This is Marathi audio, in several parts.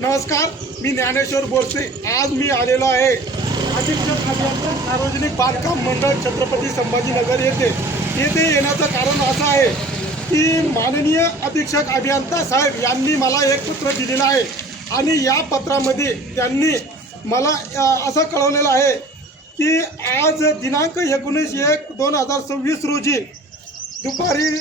नमस्कार, मी ज्ञानेश्वर बोरसे। आज मी आलेलो आहे अधीक्षक अभियंता सार्वजनिक बांधकाम मंडळ छत्रपती संभाजीनगर येथे येण्याचं कारण असं आहे की माननीय अधीक्षक अभियंता साहेब यांनी मला एक पत्र दिलेलं आहे आणि या पत्रामध्ये त्यांनी मला असं कळवलेलं आहे की आज दिनांक 19/1/2026 रोजी दुपारी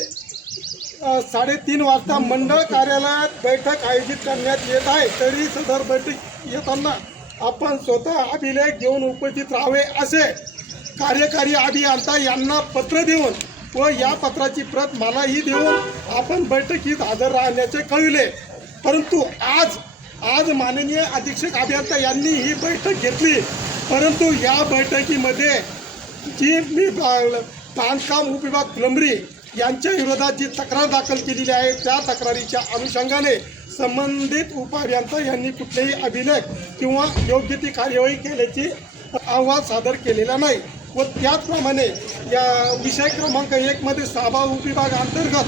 3:30 वाजता मंडळ कार्यालयात बैठक आयोजित करण्यात येत आहे। तरी सदर बैठक येताना आपण स्वतः अभिलेख घेऊन उपस्थित राहावे असे कार्यकारी अभियंता यांना पत्र देऊन व या पत्राची प्रत मलाही देऊन आपण बैठकीत हजर राहण्याचे कळविले। परंतु आज माननीय अधीक्षक अभियंता यांनी ही बैठक घेतली, परंतु या बैठकीमध्ये जी मी बांधकाम उपविभाग फुलंब्री यांच्या विरोधात जी तक्रार दाखल केलेली आहे त्या तक्रारीच्या अनुषंगाने संबंधित उपअभियंता यांनी कुठलेही अभिलेख किंवा योग्य ती कार्यवाही केल्याची अहवाल सादर केलेला नाही व त्याचप्रमाणे या विषय क्रमांक 1 मध्ये साबा उपविभाग अंतर्गत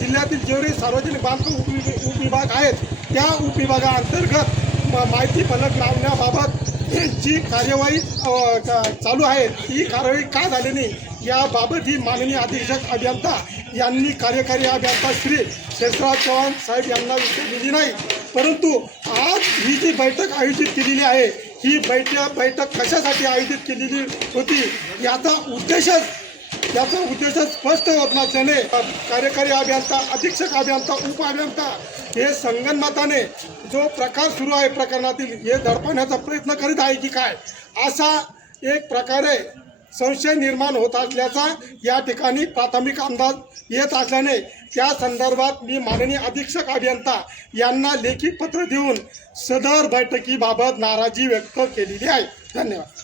जिल्ह्यातील जेवढे सार्वजनिक बांधकाम उपविभाग आहेत त्या उपविभागाअंतर्गत माहिती फलक लावण्याबाबत जी कार्यवाही चालू आहे ती कार्यवाही का झाली नाही याबाबत ही माननीय अधीक्षक अभियंता यांनी कार्यकारी अभियंता श्री शेषराज चव्हाण साहेब यांना उत्तर दिली नाही। परंतु आज ही जी बैठक आयोजित केलेली आहे ही बैठक कशासाठी आयोजित केलेली होती याचा उद्देश स्पष्ट होत नसल्याने कार्यकारी अभियंता अधीक्षक अभियंता उपअभियंता हे संगनमताने जो प्रकार सुरू आहे प्रकरणातील हे दडपण्याचा प्रयत्न करीत आहे की काय असा एक प्रकारे संशय निर्माण होत असल्याचा या ठिकाणी प्राथमिक अंदाज येत असल्याने त्या संदर्भात मी माननीय अधीक्षक अभियंता यांना लेखी पत्र देऊन सदर बैठकीबाबत नाराजी व्यक्त केलेली आहे। धन्यवाद।